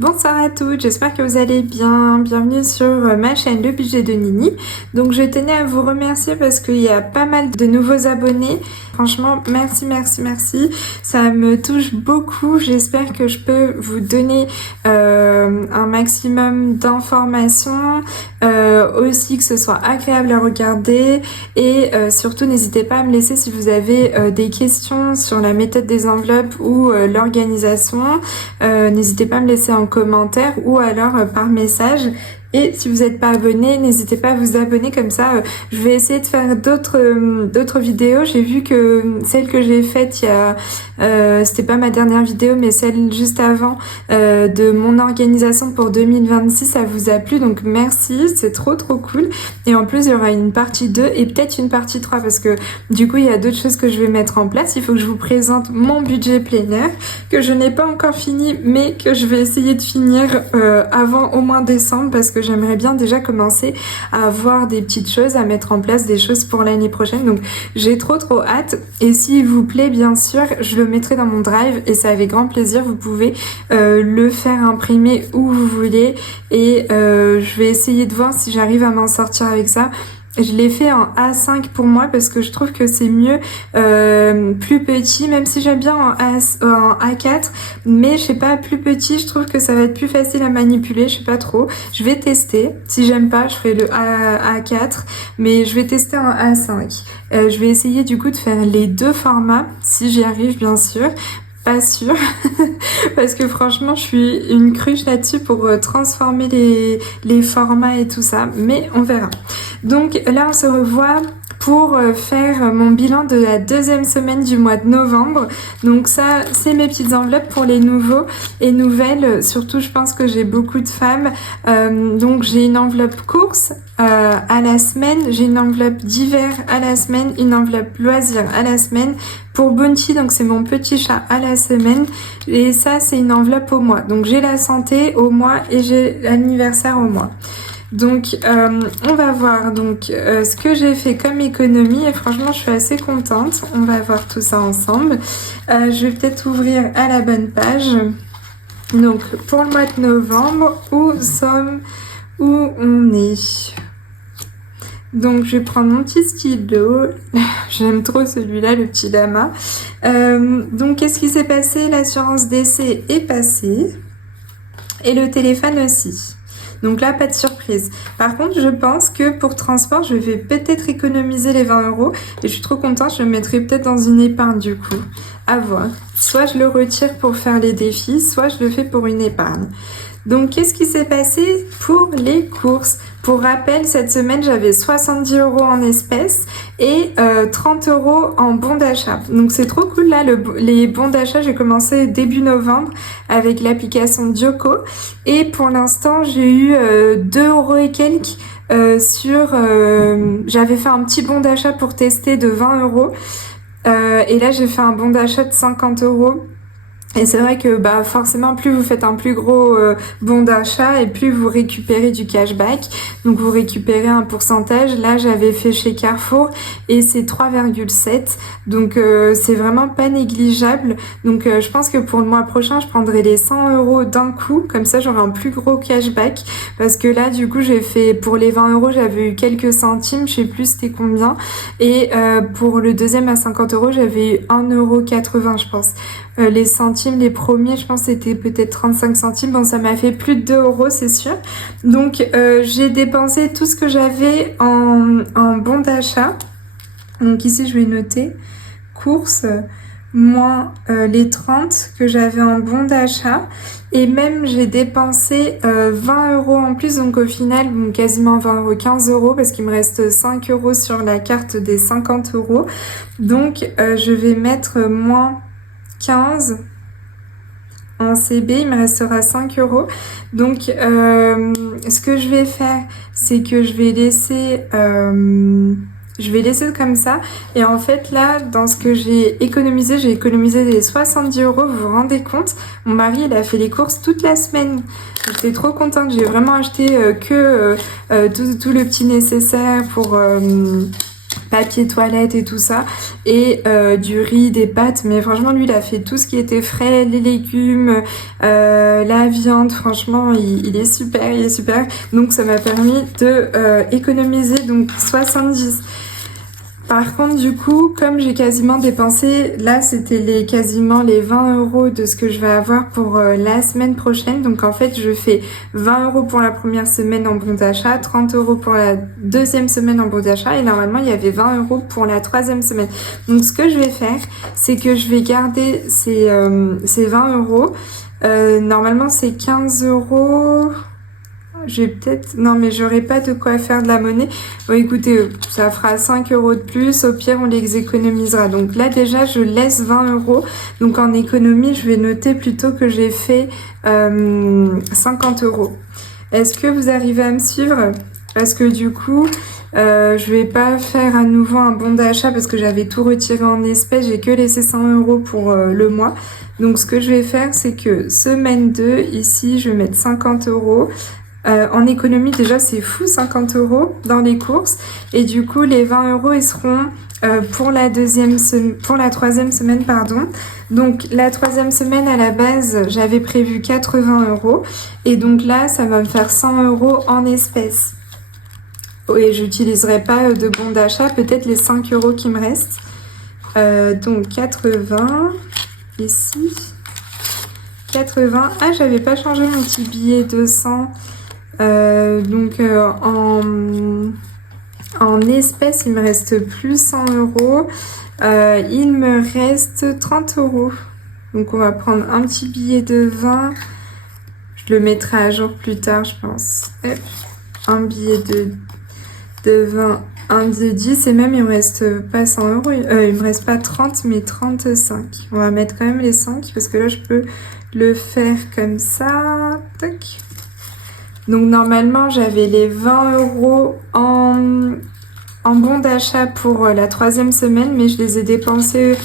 Bonsoir à toutes, j'espère que vous allez bien. Bienvenue sur ma chaîne Le Budget de Nini. Donc je tenais à vous remercier parce qu'il y a pas mal de nouveaux abonnés. Franchement, merci, merci, merci. Ça me touche beaucoup. J'espère que je peux vous donner un maximum d'informations, aussi que ce soit agréable à regarder et surtout n'hésitez pas à me laisser si vous avez des questions sur la méthode des enveloppes ou l'organisation. N'hésitez pas à me laisser en commentaire ou alors par message. Et si vous n'êtes pas abonné, n'hésitez pas à vous abonner, comme ça je vais essayer de faire d'autres vidéos. J'ai vu que celle que j'ai faite il y a c'était pas ma dernière vidéo mais celle juste avant de mon organisation pour 2026, ça vous a plu, donc merci, c'est trop cool. Et en plus il y aura une partie 2 et peut-être une partie 3 parce que du coup il y a d'autres choses que je vais mettre en place. Il faut que je vous présente mon budget planner que je n'ai pas encore fini mais que je vais essayer de finir avant au moins décembre parce que j'aimerais bien déjà commencer à avoir des petites choses, à mettre en place des choses pour l'année prochaine. Donc j'ai trop hâte. Et s'il vous plaît, bien sûr, je le mettrai dans mon drive et c'est avec grand plaisir. Vous pouvez le faire imprimer où vous voulez et je vais essayer de voir si j'arrive à m'en sortir avec ça. Je l'ai fait en A5 pour moi parce que je trouve que c'est mieux plus petit, même si j'aime bien en A4, mais je sais pas, plus petit, je trouve que ça va être plus facile à manipuler, je sais pas trop. Je vais tester, si j'aime pas, je ferai le A4, mais je vais tester en A5. Je vais essayer du coup de faire les deux formats, si j'y arrive bien sûr. Pas sûre, parce que franchement je suis une cruche là-dessus pour transformer les formats et tout ça, mais on verra. Donc là on se revoit pour faire mon bilan de la deuxième semaine du mois de novembre. Donc ça, c'est mes petites enveloppes pour les nouveaux et nouvelles. Surtout, je pense que j'ai beaucoup de femmes. Donc j'ai une enveloppe course à la semaine, j'ai une enveloppe d'hiver à la semaine, une enveloppe loisir à la semaine. Pour Bounty, donc c'est mon petit chat à la semaine. Et ça, c'est une enveloppe au mois. Donc j'ai la santé au mois et j'ai l'anniversaire au mois. Donc on va voir donc ce que j'ai fait comme économie et franchement je suis assez contente. On va voir tout ça ensemble. Je vais peut-être ouvrir à la bonne page. Donc pour le mois de novembre, où on est. Donc je vais prendre mon petit stylo. J'aime trop celui-là, le petit lama. Donc qu'est-ce qui s'est passé? L'assurance décès est passée et le téléphone aussi. Donc là, pas de surprise. Par contre, je pense que pour transport, je vais peut-être économiser les 20 € et je suis trop contente. Je le mettrai peut-être dans une épargne du coup. À voir. Soit je le retire pour faire les défis, soit je le fais pour une épargne. Donc, qu'est-ce qui s'est passé pour les courses? Pour rappel, cette semaine, j'avais 70 € en espèces et 30 € en bons d'achat. Donc, c'est trop cool. Là, les bons d'achat, j'ai commencé début novembre avec l'application Dioco. Et pour l'instant, j'ai eu 2 € et quelques j'avais fait un petit bon d'achat pour tester de 20 €. Et là, j'ai fait un bon d'achat de 50 €. Et c'est vrai que forcément plus vous faites un plus gros bon d'achat et plus vous récupérez du cashback. Donc vous récupérez un pourcentage. Là j'avais fait chez Carrefour et c'est 3,7. Donc c'est vraiment pas négligeable. Donc je pense que pour le mois prochain je prendrai les 100 € d'un coup. Comme ça j'aurai un plus gros cashback. Parce que là du coup j'ai fait pour les 20 € j'avais eu quelques centimes. Je sais plus c'était combien. Et pour le deuxième à 50 € j'avais eu 1,80 € je pense. Les centimes, les premiers, je pense c'était peut-être 35 centimes. Bon, ça m'a fait plus de 2 € c'est sûr. Donc, j'ai dépensé tout ce que j'avais en bon d'achat. Donc ici, je vais noter courses moins les 30 que j'avais en bon d'achat. Et même, j'ai dépensé 20 € en plus. Donc au final, quasiment 20 €, 15 € parce qu'il me reste 5 € sur la carte des 50 €. Donc, je vais mettre moins 15 en CB, il me restera 5 €. Donc ce que je vais faire, c'est que je vais laisser comme ça. Et en fait là, dans ce que j'ai économisé les 70 €, vous vous rendez compte? Mon mari, il a fait les courses toute la semaine. J'étais trop contente, j'ai vraiment acheté tout le petit nécessaire pour papier toilette et tout ça, et du riz, des pâtes, mais franchement lui il a fait tout ce qui était frais, les légumes, la viande, franchement il est super, il est super, donc ça m'a permis de économiser donc 70. Par contre, du coup, comme j'ai quasiment dépensé, là, c'était quasiment les 20 € de ce que je vais avoir pour la semaine prochaine. Donc, en fait, je fais 20 € pour la première semaine en bon d'achat, 30 € pour la deuxième semaine en bon d'achat. Et normalement, il y avait 20 € pour la troisième semaine. Donc, ce que je vais faire, c'est que je vais garder ces 20 €. Normalement, c'est 15 €. J'ai peut-être... Non, mais j'aurai pas de quoi faire de la monnaie. Bon, écoutez, ça fera 5 € de plus. Au pire, on les économisera. Donc là, déjà, je laisse 20 €. Donc en économie, je vais noter plutôt que j'ai fait 50 €. Est-ce que vous arrivez à me suivre? Parce que du coup, je vais pas faire à nouveau un bon d'achat parce que j'avais tout retiré en espèces. J'ai que laissé 100 € pour le mois. Donc ce que je vais faire, c'est que semaine 2, ici, je vais mettre 50 €. En économie, déjà, c'est fou, 50 € dans les courses. Et du coup, les 20 € ils seront pour la troisième semaine, pardon. Donc, la troisième semaine, à la base, j'avais prévu 80 €. Et donc là, ça va me faire 100 € en espèces. Et j'utiliserai pas de bon d'achat, peut-être les 5 € qui me restent. Donc, 80, ici. 80. Ah, j'avais pas changé mon petit billet 200. En espèces, il me reste plus 100 €. Il me reste 30 €. Donc on va prendre un petit billet de 20. Je le mettrai à jour plus tard, je pense. Hop. Un billet de 20, un de 10, et même il me reste pas 100 €. Il me reste pas 30, mais 35. On va mettre quand même les 5 parce que là je peux le faire comme ça. Tac. Donc normalement j'avais les 20 € en bon d'achat pour la troisième semaine, mais je les ai dépensés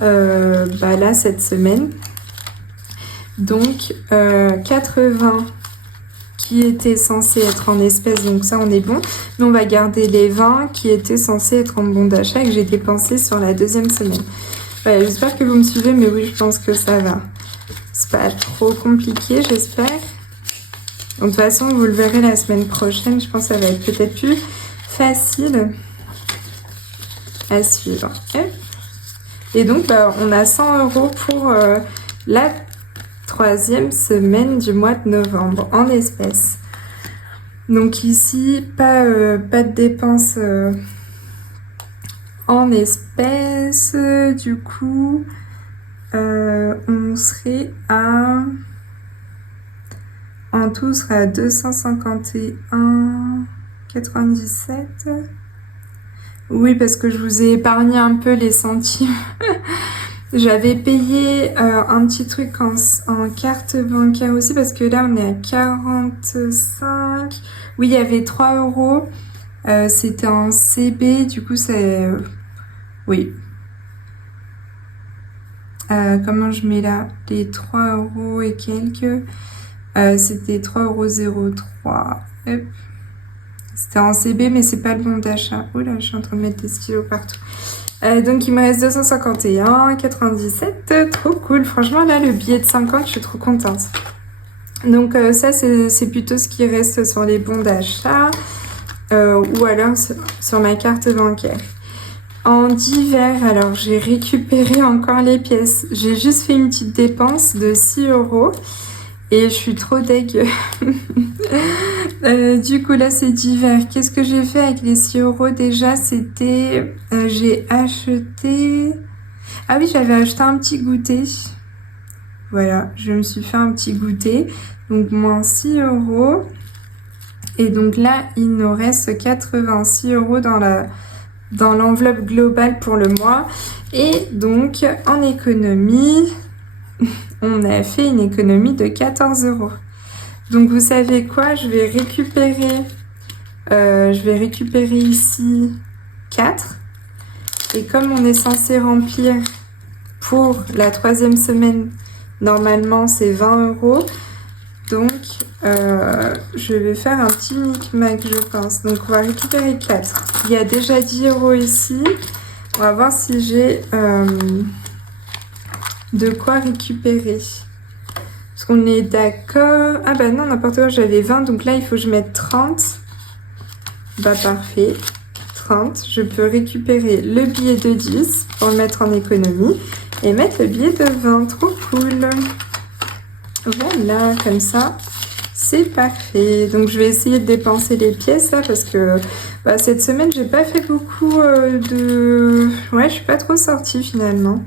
là cette semaine. Donc 80 qui étaient censés être en espèces, donc ça on est bon. Mais on va garder les 20 qui étaient censés être en bon d'achat et que j'ai dépensé sur la deuxième semaine. Voilà, j'espère que vous me suivez, mais oui, je pense que ça va. C'est pas trop compliqué, j'espère. De toute façon, vous le verrez la semaine prochaine. Je pense que ça va être peut-être plus facile à suivre. Et donc, on a 100 € pour la troisième semaine du mois de novembre en espèces. Donc ici, pas de dépenses en espèces. Du coup, on serait à... En tout, on sera à 251,97. Oui, parce que je vous ai épargné un peu les centimes. J'avais payé un petit truc en carte bancaire aussi, parce que là, on est à 45. Oui, il y avait 3 €. C'était en CB, du coup, c'est... oui. Comment je mets là? Les 3 € et quelques... c'était 3,03 €. Hop. C'était en CB, mais c'est pas le bon d'achat. Oh là, je suis en train de mettre des stylos partout. Donc, il me reste 251,97. Trop cool. Franchement, là, le billet de 50, je suis trop contente. Donc, ça, c'est plutôt ce qui reste sur les bons d'achat. Ou alors sur ma carte bancaire. En divers, alors, j'ai récupéré encore les pièces. J'ai juste fait une petite dépense de 6 €. Et je suis trop deg. Du coup, là, c'est divers. Qu'est-ce que j'ai fait avec les 6 € déjà? C'était... j'ai acheté... Ah oui, j'avais acheté un petit goûter. Voilà, je me suis fait un petit goûter. Donc, moins 6 €. Et donc là, il nous reste 86 € dans l'enveloppe globale pour le mois. Et donc, en économie... on a fait une économie de 14 €. Donc vous savez quoi, je vais récupérer ici 4. Et comme on est censé remplir pour la troisième semaine, normalement c'est 20 €. Donc Je vais faire un petit micmac, je pense. Donc, on va récupérer 4. Il y a déjà 10 € ici. On va voir si j'ai de quoi récupérer. Parce qu'on est d'accord... Ah bah non, n'importe quoi, j'avais 20. Donc là, il faut que je mette 30. Bah parfait. 30. Je peux récupérer le billet de 10 pour le mettre en économie. Et mettre le billet de 20. Trop cool. Voilà, comme ça. C'est parfait. Donc je vais essayer de dépenser les pièces là parce que bah, cette semaine j'ai pas fait beaucoup Ouais, je suis pas trop sortie finalement.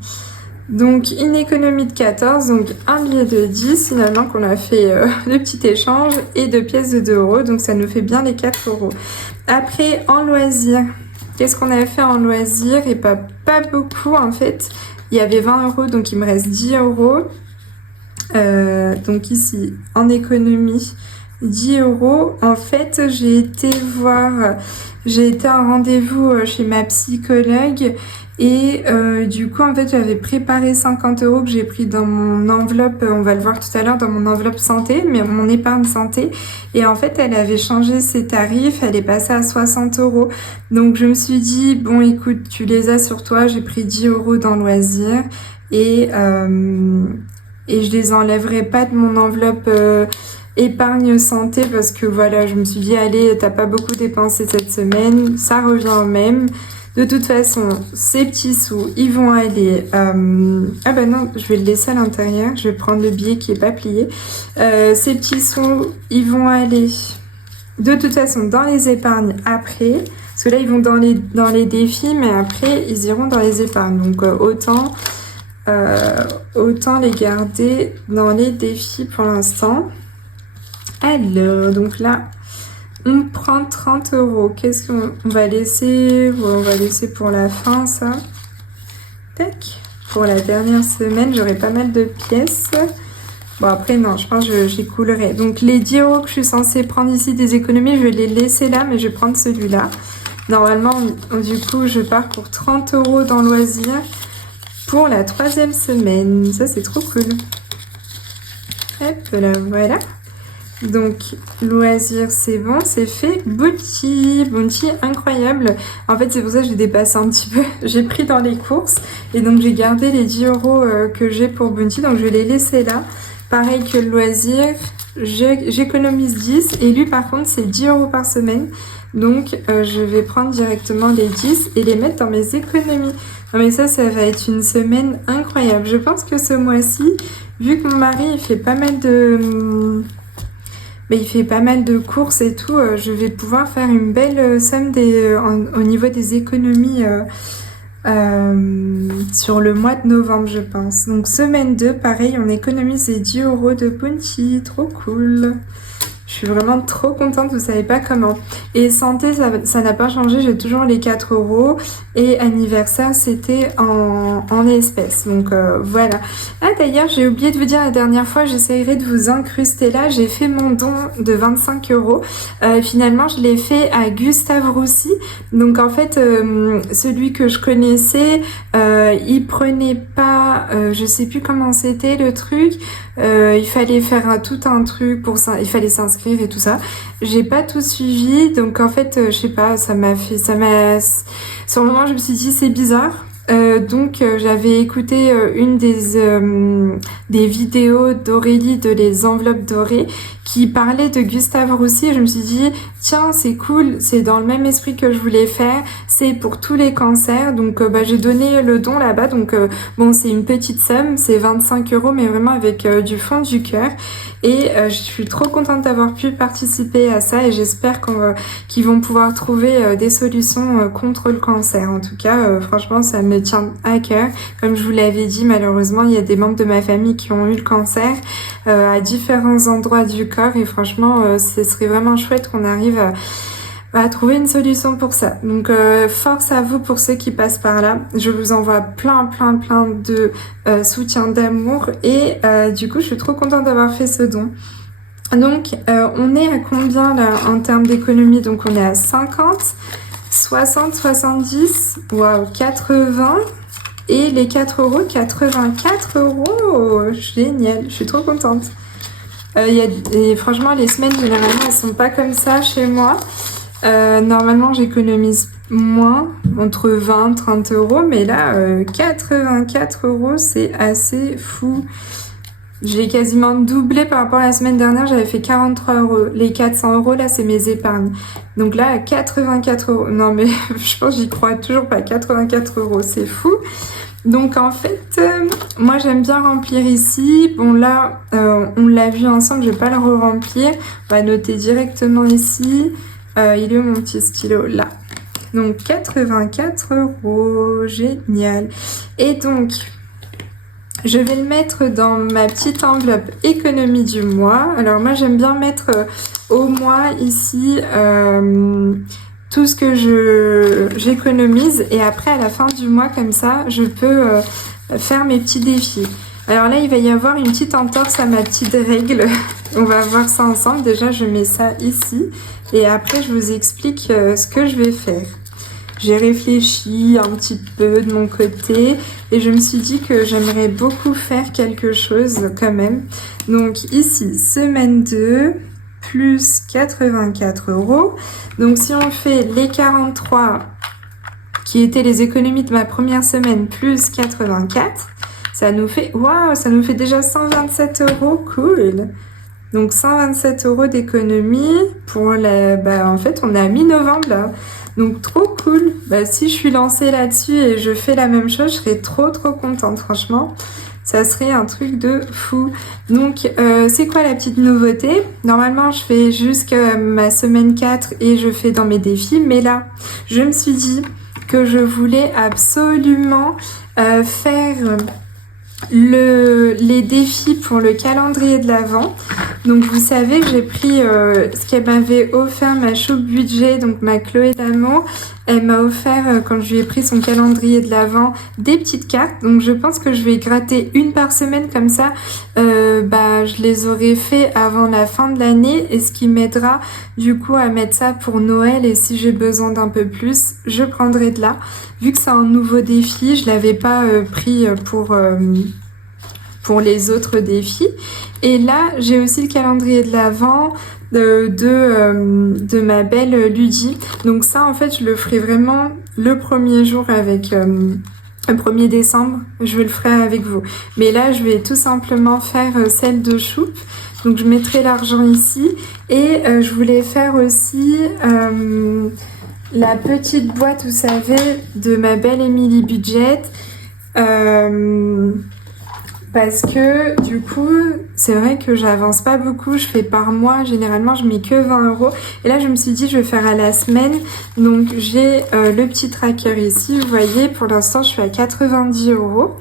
Donc une économie de 14, donc un billet de 10 finalement qu'on a fait le petit échange et 2 pièces de 2 €. Donc ça nous fait bien les 4 €. Après en loisirs, qu'est-ce qu'on avait fait en loisirs? Et pas beaucoup en fait. Il y avait 20 € donc il me reste 10 €. Donc ici, en économie, 10 €. En fait, j'ai été en rendez-vous chez ma psychologue et du coup, en fait, j'avais préparé 50 € que j'ai pris dans mon enveloppe, on va le voir tout à l'heure, dans mon enveloppe santé, mais mon épargne santé. Et en fait, elle avait changé ses tarifs, elle est passée à 60 €. Donc, je me suis dit, bon, écoute, tu les as sur toi, j'ai pris 10 € dans loisirs et je les enlèverai pas de mon enveloppe épargne santé parce que voilà, je me suis dit, allez, t'as pas beaucoup dépensé cette semaine, ça revient au même. De toute façon, ces petits sous, ils vont aller... Ah bah non, je vais le laisser à l'intérieur, je vais prendre le billet qui est pas plié. Ces petits sous, ils vont aller de toute façon dans les épargnes après. Parce que là, ils vont dans les défis, mais après, ils iront dans les épargnes. Donc autant les garder dans les défis pour l'instant. Alors, donc là, on prend 30 €. Qu'est-ce qu'on va laisser? On va laisser pour la fin, ça. Tac. Pour la dernière semaine, j'aurai pas mal de pièces. Bon, après, non, je pense que j'écoulerai. Donc, les 10 € que je suis censée prendre ici des économies, je vais les laisser là, mais je vais prendre celui-là. Normalement, du coup, je pars pour 30 € dans loisirs pour la 3e semaine. Ça, c'est trop cool. Hop là, voilà. Donc, loisirs, c'est bon, c'est fait. Bounty, incroyable. En fait, c'est pour ça que j'ai dépassé un petit peu. J'ai pris dans les courses et donc j'ai gardé les 10 € que j'ai pour Bounty. Donc, je vais les laisser là. Pareil que le loisir, j'économise 10 et lui, par contre, c'est 10 € par semaine. Donc, je vais prendre directement les 10 et les mettre dans mes économies. Non, mais ça va être une semaine incroyable. Je pense que ce mois-ci, vu que mon mari, il fait pas mal de courses et tout, je vais pouvoir faire une belle somme au niveau des économies sur le mois de novembre, je pense. Donc, semaine 2, pareil, on économise les 10 € de Bounty. Trop cool. Je suis vraiment trop contente, vous savez pas comment. Et santé, ça n'a pas changé, j'ai toujours les 4 €. Et anniversaire, c'était en espèces. Donc voilà. Ah d'ailleurs, j'ai oublié de vous dire la dernière fois, j'essayerai de vous incruster là. J'ai fait mon don de 25 €. Finalement, je l'ai fait à Gustave Roussy. Donc en fait, celui que je connaissais, il prenait pas... je sais plus comment c'était le truc. Il fallait faire tout un truc pour ça. Il fallait s'inscrire et tout ça. J'ai pas tout suivi. Donc en fait, je sais pas, sur le moment, je me suis dit c'est bizarre. Donc j'avais écouté une des vidéos d'Aurélie de les enveloppes dorées qui parlait de Gustave Roussy et je me suis dit tiens c'est cool, c'est dans le même esprit que je voulais faire, c'est pour tous les cancers. Donc j'ai donné le don là-bas. Donc bon, c'est une petite somme, c'est 25 € mais vraiment avec du fond du cœur. Et je suis trop contente d'avoir pu participer à ça et j'espère qu'ils vont pouvoir trouver des solutions contre le cancer. En tout cas, franchement, ça me tient à cœur. Comme je vous l'avais dit, malheureusement, il y a des membres de ma famille qui ont eu le cancer à différents endroits du corps et franchement, ce serait vraiment chouette qu'on arrive à trouver une solution pour ça. Donc force à vous pour ceux qui passent par là. Je vous envoie plein de soutien d'amour et du coup je suis trop contente d'avoir fait ce don. Donc on est à combien là en termes d'économie? Donc on est à 50, 60, 70, waouh, 80 et les 4 €, 84 €. Génial, je suis trop contente. Et franchement, les semaines, généralement, elles sont pas comme ça chez moi. Normalement, j'économise moins, entre 20 et 30 euros, mais là, 84 euros, c'est assez fou. J'ai quasiment doublé par rapport à la semaine dernière, j'avais fait 43 euros. Les 400 euros, là, c'est mes épargnes. Donc là, 84 euros. Non, mais je pense que j'y crois toujours pas. 84 euros, c'est fou. Donc en fait, moi j'aime bien remplir ici. Bon là, on l'a vu ensemble, je vais pas le re-remplir. On va noter directement ici. Il est où mon petit stylo? Là. Donc 84 euros, génial. Et donc, je vais le mettre dans ma petite enveloppe économie du mois. Alors moi j'aime bien mettre au mois ici tout ce que j'économise et après à la fin du mois comme ça je peux faire mes petits défis. Alors là il va y avoir une petite entorse à ma petite règle. On va voir ça ensemble. Déjà je mets ça ici et après je vous explique ce que je vais faire. J'ai réfléchi un petit peu de mon côté et je me suis dit que j'aimerais beaucoup faire quelque chose quand même. Donc ici, semaine 2, plus 84 euros. Donc si on fait les 43 qui étaient les économies de ma première semaine plus 84, ça nous fait, waouh, ça nous fait déjà 127 euros, cool. Donc 127 euros d'économie pour la, en fait on est à mi-novembre là. Donc trop cool. Si je suis lancée là-dessus et je fais la même chose, je serais trop contente franchement. Ça serait un truc de fou. Donc c'est quoi la petite nouveauté? Normalement je fais jusqu'à ma semaine 4 et je fais dans mes défis. Mais là je me suis dit que je voulais absolument faire les défis pour le calendrier de l'Avent. Donc vous savez que j'ai pris ce qu'elle m'avait offert, ma choupe budget, donc ma Chloé d'amour. Elle m'a offert, quand je lui ai pris son calendrier de l'Avent, des petites cartes. Donc je pense que je vais gratter une par semaine comme ça. Je les aurai fait avant la fin de l'année et ce qui m'aidera du coup à mettre ça pour Noël. Et si j'ai besoin d'un peu plus, je prendrai de là. Vu que c'est un nouveau défi, je l'avais pas pris pour les autres défis. Et là, j'ai aussi le calendrier de l'Avent de ma belle Ludie. Donc ça, en fait, je le ferai vraiment le premier jour avec... le 1er décembre, je le ferai avec vous. Mais là, je vais tout simplement faire celle de choupe. Donc, je mettrai l'argent ici. Et je voulais faire aussi... la petite boîte, vous savez, de ma belle Emily Budget. Parce que du coup, c'est vrai que j'avance pas beaucoup, je fais par mois, généralement je mets que 20 euros. Et là je me suis dit je vais faire à la semaine, donc j'ai le petit tracker ici, vous voyez, pour l'instant je suis à 90 euros.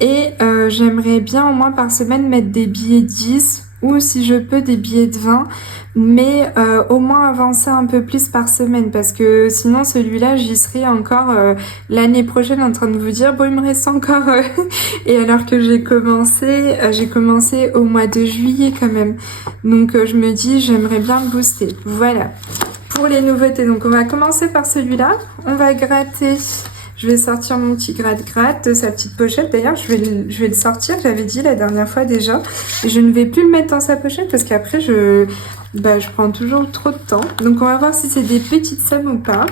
Et j'aimerais bien au moins par semaine mettre des billets de 10 ou si je peux des billets de 20, mais au moins avancer un peu plus par semaine parce que sinon celui-là j'y serai encore l'année prochaine en train de vous dire bon il me reste encore et alors que j'ai commencé au mois de juillet quand même, donc je me dis j'aimerais bien le booster. Voilà pour les nouveautés. Donc on va commencer par celui-là, on va gratter. Je vais sortir mon petit gratte-gratte de sa petite pochette. D'ailleurs, je vais le sortir, j'avais dit la dernière fois déjà. Et je ne vais plus le mettre dans sa pochette parce qu'après, je prends toujours trop de temps. Donc, on va voir si c'est des petites sommes ou pas.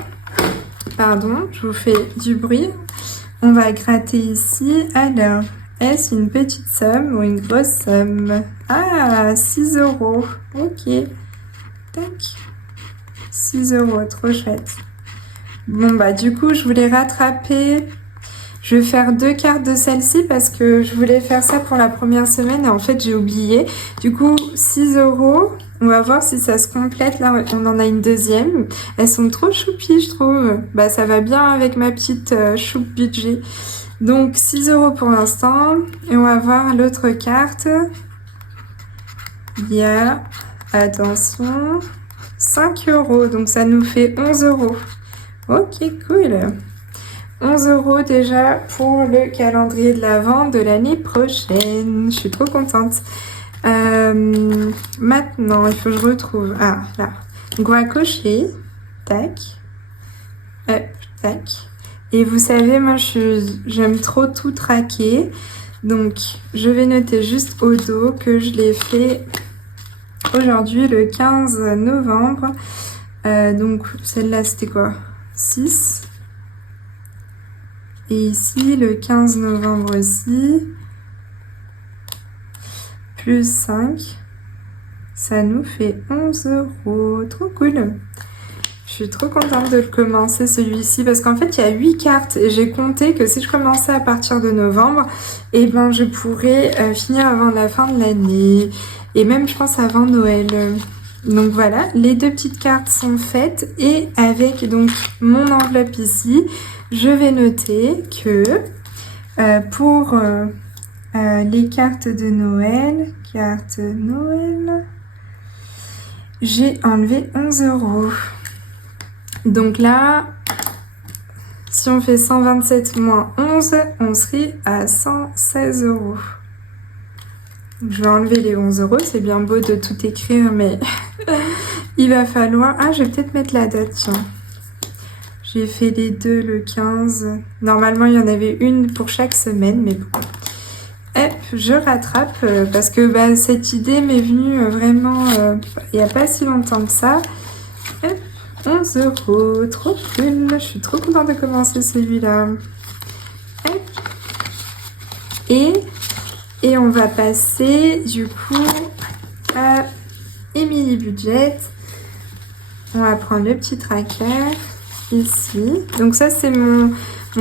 Pardon, je vous fais du bruit. On va gratter ici. Alors, est-ce une petite somme ou une grosse somme? Ah, 6 euros. Ok. Tac. 6 euros, trop chouette. Bon du coup je voulais rattraper, je vais faire 2 cartes de celle-ci parce que je voulais faire ça pour la première semaine et en fait j'ai oublié. Du coup 6 euros, on va voir si ça se complète, là on en a une deuxième. Elles sont trop choupies je trouve, ça va bien avec ma petite choupe budget. Donc 6 euros pour l'instant et on va voir l'autre carte. Il y a, attention, 5 euros, donc ça nous fait 11 euros. Ok, cool. 11 euros déjà pour le calendrier de l'Avent de l'année prochaine. Je suis trop contente. Maintenant, il faut que je retrouve... Ah, là. Donc, on va cocher. Tac. Hop, tac. Et vous savez, moi, j'aime trop tout traquer. Donc, je vais noter juste au dos que je l'ai fait aujourd'hui, le 15 novembre. Donc, celle-là, c'était quoi? 6. Et ici, le 15 novembre aussi. Plus 5. Ça nous fait 11 €. Trop cool. Je suis trop contente de le commencer celui-ci parce qu'en fait il y a 8 cartes et j'ai compté que si je commençais à partir de novembre, et ben je pourrais finir avant la fin de l'année et même je pense avant Noël. Donc voilà, les 2 petites cartes sont faites et avec donc mon enveloppe ici, je vais noter que pour les cartes de Noël, j'ai enlevé 11 €. Donc là, si on fait 127 moins 11, on serait à 116 €. Donc je vais enlever les 11 €, c'est bien beau de tout écrire, mais il va falloir... Ah, je vais peut-être mettre la date, tiens. J'ai fait les deux le 15. Normalement, il y en avait une pour chaque semaine, mais bon. Hop, je rattrape parce que cette idée m'est venue vraiment il n'y a pas si longtemps que ça. Hop. 11 €, trop cool, je suis trop contente de commencer celui-là. Et on va passer du coup à Emily Budget. On va prendre le petit tracker ici. Donc ça c'est mon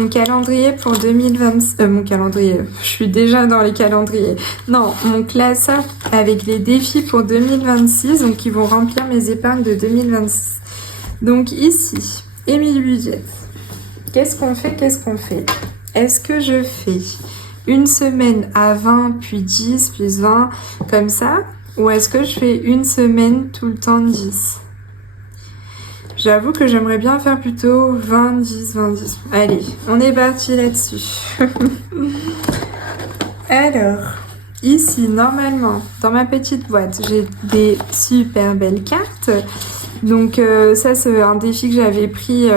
calendrier pour 2026. Mon calendrier, je suis déjà dans les calendriers. Non, mon classeur avec les défis pour 2026, donc qui vont remplir mes épargnes de 2026. Donc ici, Emily Budget, qu'est-ce qu'on fait? Est-ce que je fais une semaine à 20, puis 10, puis 20, comme ça? Ou est-ce que je fais une semaine tout le temps 10? J'avoue que j'aimerais bien faire plutôt 20, 10, 20, 10. Allez, on est parti là-dessus. Alors, ici, normalement, dans ma petite boîte, j'ai des super belles cartes. Donc ça c'est un défi que j'avais pris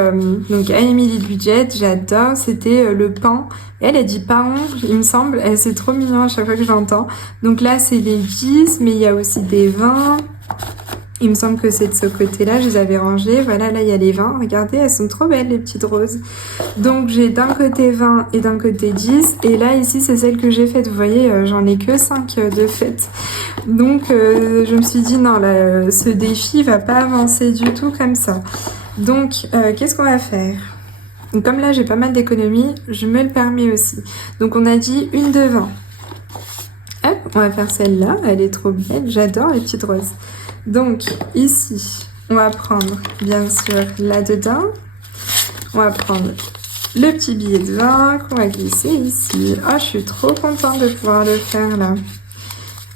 donc à Emily Budget, j'adore, c'était le pan. Elle a dit paon, il me semble, c'est trop mignon à chaque fois que je l'entends. Donc là c'est les 10, mais il y a aussi des 20. Il me semble que c'est de ce côté-là, je les avais rangés. Voilà, là il y a les 20, regardez, elles sont trop belles les petites roses. Donc j'ai d'un côté 20 et d'un côté 10. Et là ici c'est celle que j'ai faite, vous voyez, j'en ai que 5 de fait. Donc je me suis dit non, là, ce défi va pas avancer du tout comme ça. Donc qu'est-ce qu'on va faire? Donc, comme là j'ai pas mal d'économies, je me le permets aussi. Donc on a dit une de 20. Hop, on va faire celle-là, elle est trop belle, j'adore les petites roses. Donc ici, on va prendre bien sûr là-dedans. On va prendre le petit billet de 20 qu'on va glisser ici. Oh, je suis trop contente de pouvoir le faire là.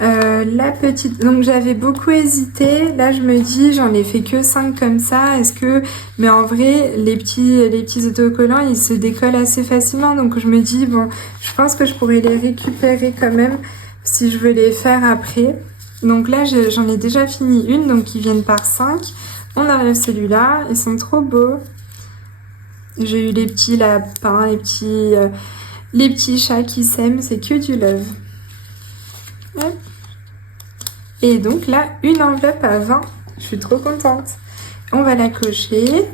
La petite, donc j'avais beaucoup hésité, là je me dis j'en ai fait que 5 comme ça, mais en vrai les petits autocollants ils se décollent assez facilement, donc je me dis bon, je pense que je pourrais les récupérer quand même si je veux les faire après. Donc là j'en ai déjà fini une, donc ils viennent par 5. On enlève celui-là, ils sont trop beaux. J'ai eu les petits lapins, les petits chats qui s'aiment, c'est que du love. Hop. Et donc là, une enveloppe à 20. Je suis trop contente. On va la cocher.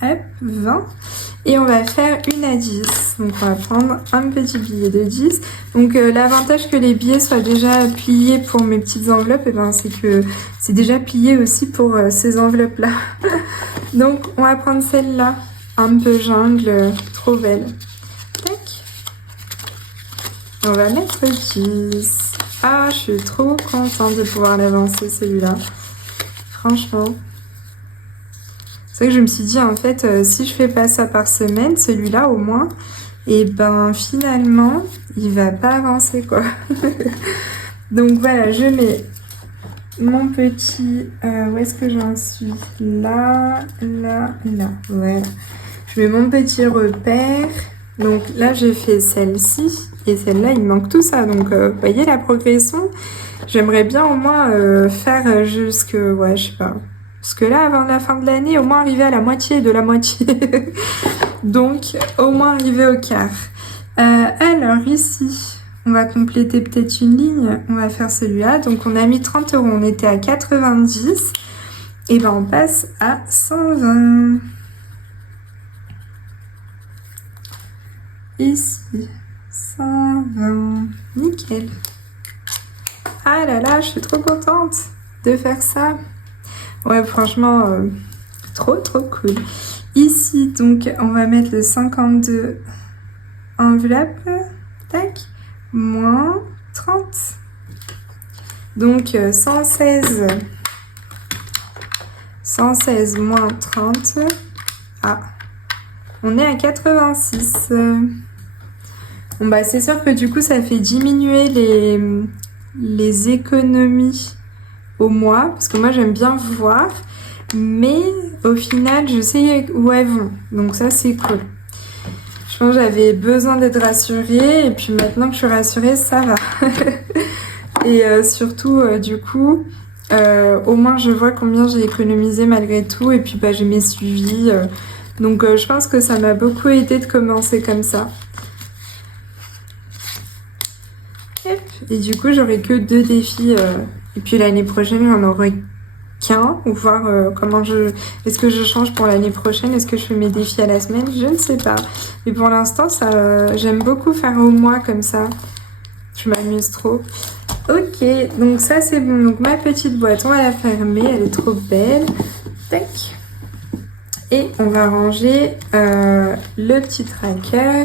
Hop, 20. Et on va faire une à 10. Donc on va prendre un petit billet de 10. Donc l'avantage que les billets soient déjà pliés pour mes petites enveloppes, c'est que c'est déjà plié aussi pour ces enveloppes-là. Donc on va prendre celle-là. Un peu jungle, trop belle. Tac. On va mettre 10. Ah, je suis trop contente de pouvoir l'avancer celui-là. Franchement. C'est vrai que je me suis dit, en fait, si je fais pas ça par semaine, celui-là au moins, et finalement, il va pas avancer, quoi. Donc voilà, je mets mon petit... où est-ce que j'en suis? Là. Voilà. Je mets mon petit repère. Donc là, j'ai fait celle-ci. Et celle-là, il me manque tout ça. Donc, vous voyez la progression? J'aimerais bien au moins faire jusque... Ouais, je sais pas. Parce que là, avant la fin de l'année, au moins arriver à la moitié de la moitié. Donc, au moins arriver au quart. Alors ici, on va compléter peut-être une ligne. On va faire celui-là. Donc on a mis 30 €. On était à 90. Et ben on passe à 120. Ici, 120. Nickel. Ah là là, je suis trop contente de faire ça. Ouais, franchement, trop cool. Ici, donc, on va mettre le 52 enveloppe. Tac. Moins 30. Donc, 116. 116 moins 30. Ah. On est à 86. Bon bah c'est sûr que du coup ça fait diminuer les économies au mois, parce que moi j'aime bien voir, mais au final je sais où elles vont, donc ça c'est cool. Je pense que j'avais besoin d'être rassurée, et puis maintenant que je suis rassurée, ça va. Et surtout du coup, au moins je vois combien j'ai économisé malgré tout, et puis bah j'ai mes suivis, donc je pense que ça m'a beaucoup aidé de commencer comme ça. Et du coup, j'aurai que 2 défis. Et puis l'année prochaine, j'en aurai qu'un. Ou voir comment est-ce que je change pour l'année prochaine? Est-ce que je fais mes défis à la semaine? Je ne sais pas. Mais pour l'instant, ça, j'aime beaucoup faire au mois comme ça. Je m'amuse trop. Ok, donc ça c'est bon. Donc ma petite boîte, on va la fermer. Elle est trop belle. Tac. Et on va ranger le petit tracker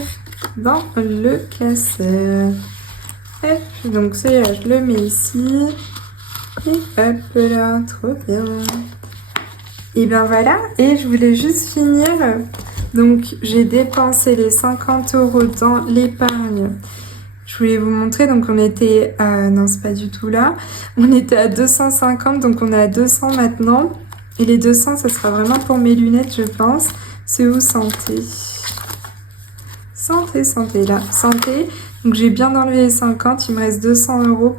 dans le classeur. Hop, donc c'est je le mets ici. Et hop là, trop bien. Et ben voilà, et je voulais juste finir. Donc j'ai dépensé les 50 € dans l'épargne. Je voulais vous montrer, donc on était non c'est pas du tout là. On était à 250, donc on est à 200 maintenant. Et les 200, ça sera vraiment pour mes lunettes, je pense. C'est où santé? Santé, là. Santé. Donc j'ai bien enlevé les 50, il me reste 200 €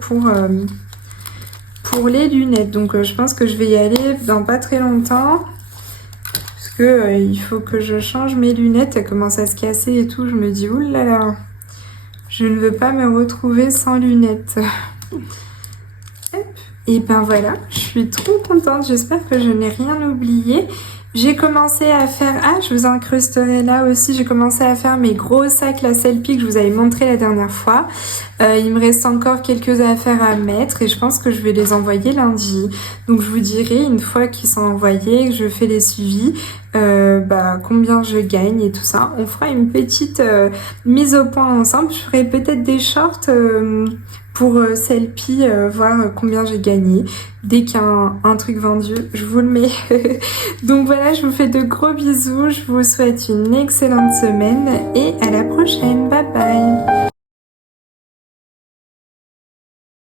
pour les lunettes. Donc je pense que je vais y aller dans pas très longtemps. Parce que il faut que je change mes lunettes. Elles commencent à se casser et tout. Je me dis, oulala, je ne veux pas me retrouver sans lunettes. Et ben voilà, je suis trop contente. J'espère que je n'ai rien oublié. J'ai commencé à faire... Ah, je vous incrusterai là aussi. J'ai commencé à faire mes gros sacs la Selfie que je vous avais montré la dernière fois. Il me reste encore quelques affaires à mettre et je pense que je vais les envoyer lundi. Donc je vous dirai une fois qu'ils sont envoyés, que je fais les suivis, combien je gagne et tout ça. On fera une petite mise au point ensemble. Je ferai peut-être des shorts... pour Selfie, voir combien j'ai gagné. Dès qu'il y a un truc vendu, je vous le mets. Donc voilà, je vous fais de gros bisous. Je vous souhaite une excellente semaine et à la prochaine. Bye bye.